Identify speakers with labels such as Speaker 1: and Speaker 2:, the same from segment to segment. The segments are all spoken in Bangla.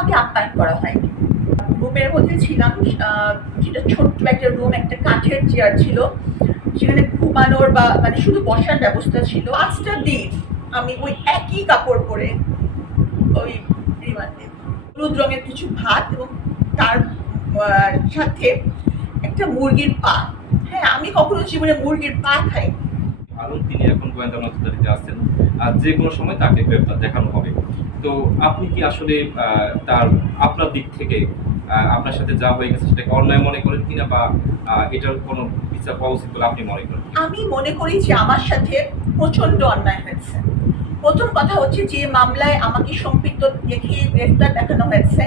Speaker 1: আমাকে আপ্যায়ন করা হয়নি রুমের মধ্যে ছিলাম সেটা ছোট্ট একটা রুম, একটা কাঠের চেয়ার ছিল। সেখানে ঘুমানোর বা মানে শুধু বসার ব্যবস্থা ছিল। পাঁচটা দিন আমি ওই একই কাপড় পরে ওই রিমান্ডে হলুদ রঙের কিছু ভাত এবং তার সাথে একটা মুরগির পা। হ্যাঁ আমি কখনো জীবনে মুরগির পা খাই
Speaker 2: আরও তিনি এখন গোয়েন্দা নজরদারিতে আছেন আর যে কোনো সময় তাকে গ্রেপ্তার দেখানো হবে। তো আপনি কি আসলে তার আপনার দিক থেকে আপনার সাথে যা হয়ে গেছে সেটাকে অন্যায় মনে করেন কিনা বা এটার কোনো বিচার পাওয়া উচিত বলে আপনি মনে করেন
Speaker 1: আমি মনে করি যে আমার সাথে প্রচণ্ড অন্যায় হয়েছে। প্রথম কথা হচ্ছে যে মামলায় আমাকে সম্পৃক্ত দেখিয়ে গ্রেফতার দেখানো হয়েছে।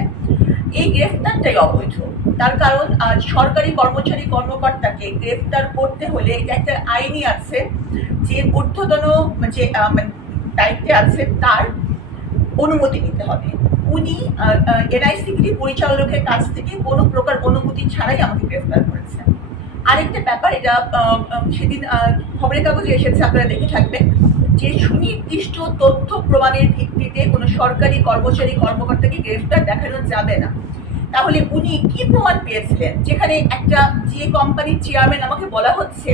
Speaker 1: এই গ্রেফতারটাই অবৈধ। তার কারণ সরকারি কর্মচারী কর্মকর্তাকে গ্রেফতার করতে হলে এটা একটা আইনই আছে, যে ঊর্ধ্বতন যে মানে দায়িত্বে আছে তার অনুমতি নিতে হবে। উনি এনআইসিপিটি পরিচালকের কাছ থেকে কোনো প্রকার অনুমতি ছাড়াই আমাকে গ্রেফতার করেছেন আরেকটা ব্যাপার, এটা সেদিন খবরের কাগজে এসেছে, আপনারা দেখে থাকবেন। যে সুনির্দিষ্ট তথ্য প্রমাণের ভিত্তিতে কোনো সরকারি কর্মচারী, কর্মকর্তাকে গ্রেফতার দেখানো যাবে না। তাহলে উনি কি প্রমাণ পেয়েছিলেন? যেখানে একটা যে কোম্পানির চেয়ারম্যান আমাকে বলা হচ্ছে,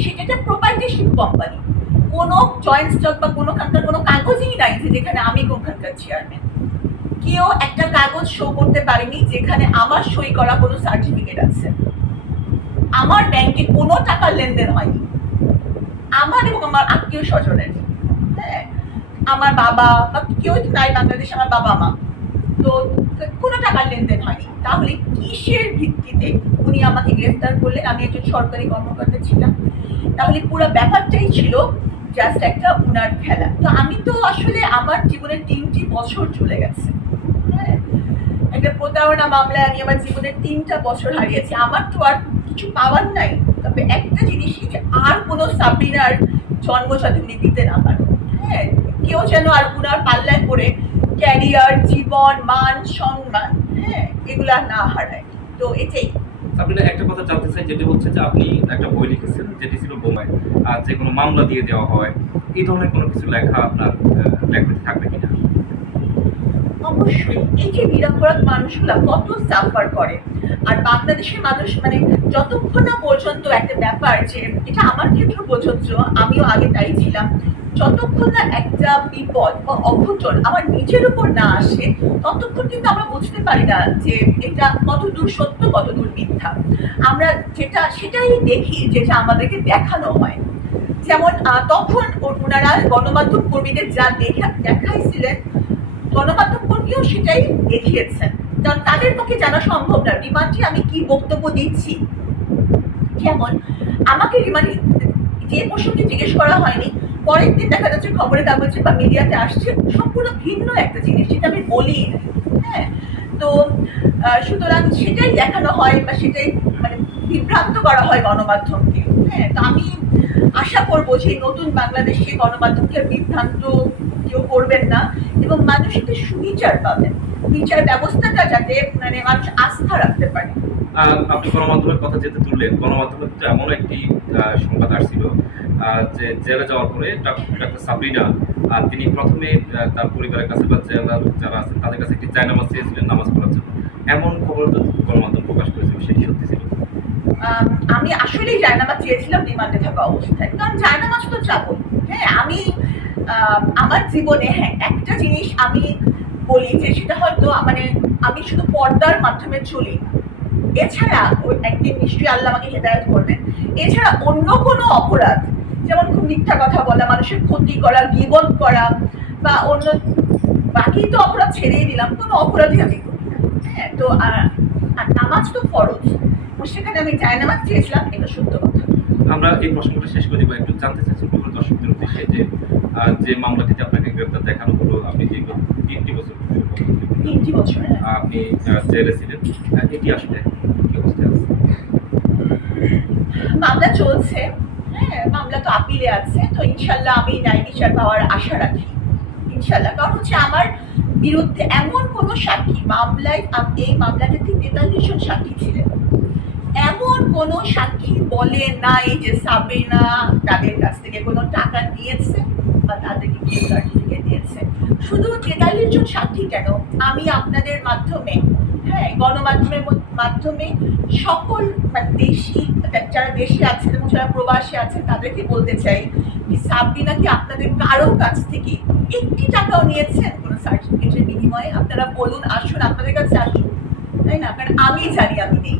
Speaker 1: সেটা একটা প্রোপাইটারশিপ কোম্পানি কোনো জয়েন্ট স্টক বা কোনো খানকার কোনো কাগজই নাই যে যেখানে আমি কোনখানকার চেয়ারম্যান কেউ একটা কাগজ শো করতে পারেনি যেখানে আমার সই করা কোনো সার্টিফিকেট আছে। আমার ব্যাংকে কোনো টাকার লেনদেন হয়নি। আমার এবং আমার আত্মীয় স্বজনের। হ্যাঁ? আমার বাবা বা কেউ তো নাই বাংলাদেশে, আমার বাবা মা। তো কোনো টাকার লেনদেন হয়নি। তাহলে কিসের ভিত্তিতে উনি আমাকে গ্রেফতার করলেন? আমি একজন সরকারি কর্মকর্তা ছিলাম। তাহলে পুরো ব্যাপারটাই ছিল জাস্ট একটা উনার খেলা। তো আমি তো আসলে আমার জীবনের তিনটি বছর চলে গেছে। হ্যাঁ? একটা প্রতারণা মামলায় আমি আমার জীবনের তিনটা বছর হারিয়েছি। আমার তো আর কিছু পাওয়ার নাই। তবে একটা জিনিসই যে আর কোনো সাবিনার জন্ম যাতে উনি দিতে না পারেন হ্যাঁ কেউ যেন আর উনার পাল্লায় পড়ে ক্যারিয়ার জীবন মান সম্মান হ্যাঁ এগুলা না হারায়। তো এটাই।
Speaker 2: আপনি একটা কথা জানতে চাই যেটা হচ্ছে যে আপনি একটা বই লিখেছেন যেটি ছিল বোমায় আর যে কোনো মামলা দিয়ে দেওয়া হয় এই ধরনের কোনো কিছু লেখা আপনার লেখাতে থাকবে কিনা?
Speaker 1: অবশ্যই। এই যে নিরপরাধ মানুষগুলা কত সাফার করে। আর বাংলাদেশের মানুষ মানে যতক্ষণ না পর্যন্ত একটা ব্যাপার যে এটা আমার ক্ষেত্রে প্রযোজ্য আমিও আগে তাই ছিলাম, যতক্ষণ না একটা বিপদ বা অঘটন আমার নিজের উপর না আসে, ততক্ষণ কিন্তু আমরা বুঝতে পারি না যে এটা কত দূর সত্য কত দূর মিথ্যা। আমরা যেটা, সেটাই দেখি যেটা আমাদেরকে দেখানো হয়। যেমন তখন ওনারা গণমাধ্যম কর্মীদের যা দেখা দেখাইছিলেন, গণমাধ্যম কর্মীও সেটাই দেখিয়েছেন। তাদের পক্ষে জানা সম্ভব না। রিমান্ডে আমি কি বক্তব্য দিচ্ছি? যেমন আমাকে রিমান্ডে যে প্রসঙ্গে জিজ্ঞেস করা হয়নি, পরের দিন দেখা যাচ্ছে খবরের কাগজে বা মিডিয়াতে আসছে সম্পূর্ণ ভিন্ন একটা জিনিস, যেটা আমি বলি হ্যাঁ? তো সুতরাং সেটাই দেখানো হয় বা সেটাই মানে বিভ্রান্ত করা হয় গণমাধ্যমকে। হ্যাঁ? তো আমি আশা করব যে নতুন বাংলাদেশে গণমাধ্যমকে বিভ্রান্ত কেউ করবেন না এবং মানুষ একটু সুবিচার পাবেন। বিচার ব্যবস্থাটা যাতে মানে মানুষ আস্থা রাখতে পারে।
Speaker 2: আপনি গণমাধ্যমের কথা যেহেতু তুললেন গণমাধ্যমে তো এমন একটি সংবাদ আসছিল যে জেলে যাওয়ার পরে ডাক্তার সাবরিনা তিনি প্রথমে তার পরিবারের কাছে বা জেলার যারা আছেন তাদের কাছে একটি জায়নামাজ চেয়েছিলেন নামাজ পড়ার জন্য। এমন খবর গণমাধ্যম প্রকাশ করেছিল সেটি সত্যি ছিল?
Speaker 1: আমি আসলেই জায়নামাজ চেয়েছিলাম রিমান্ডে থাকা অবস্থায় কারণ জায়নামাজ তো যাব হ্যাঁ আমি আম, আমার জীবনে হ্যাঁ একটা জিনিস আমি বলি যে সেটা হয়তো মানে আমি শুধু পর্দার মাধ্যমে চলি। এছাড়া একদিন নিশ্চয়ই আল্লাহ আমাকে হেদায়ত করবেন। এছাড়া অন্য কোনো অপরাধ, যেমন খুব মিথ্যা কথা বলা, মানুষের ক্ষতি করা গিবন করা, বা অন্য বাকি তো অপরাধ ছেড়েই দিলাম, কোনো অপরাধই আমি করি না। হ্যাঁ তো আর নামাজ তো ফরজ। সেখানে আমি জায়নামাজ চেয়েছিলাম, এটা সত্য কথা।
Speaker 2: আমরা এই প্রসঙ্গটা শেষ করে দিব, একটু জানতে পুরো দর্শকদের উদ্দেশ্যে যে যে মামলাটিতে আপনাকে গ্রেপ্তার দেখানো হলো আপনি তিনটি বছর
Speaker 1: তিনটি বছর হ্যাঁ।
Speaker 2: আপনি জেলে ছিলেন। এটি আসলে কি অবস্থায় আছে?
Speaker 1: মামলা চলছে হ্যাঁ মামলা তো আপিলে আছে তো ইনশাল্লাহ আমি ন্যায় বিচার পাওয়ার আশা রাখি। ইনশাল্লাহ কারণ হচ্ছে আমার বিরুদ্ধে এমন কোনো সাক্ষী মামলায় এই মামলাটিতে তেতাল্লিশ জন সাক্ষী ছিলেন। এমন কোনো সাক্ষী বলে নাই যে সাবিনা তাদের কাছ থেকে কোনো টাকা নিয়েছে বা তাদেরকে কিছু সার্টিফিকেট দিয়েছে শুধু তেতাল্লিশ জন সাক্ষী কেন? আমি আপনাদের মাধ্যমে হ্যাঁ গণমাধ্যমের মাধ্যমে সকল মানে দেশি, যারা দেশে আছেন এবং যারা প্রবাসী আছেন, তাদেরকে বলতে চাই যে সাবরিনা কি আপনাদের কারও কাছ থেকে একটি টাকাও নিয়েছেন কোনো সার্টিফিকেটের বিনিময়ে? আপনারা বলুন, আসুন, আপনাদের কাছে আসুন। তাই না? কারণ আমি জানি আমি নেই।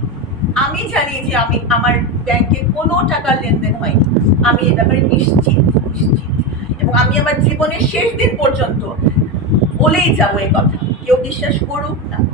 Speaker 1: আমি জানি যে আমি আমার ব্যাংকে কোনো টাকা লেনদেন হয়নি। আমি এ ব্যাপারে নিশ্চিত নিশ্চিত। এবং আমি আমার জীবনের শেষ দিন পর্যন্ত বলেই যাব এ কথা। কেউ বিশ্বাস করুক না।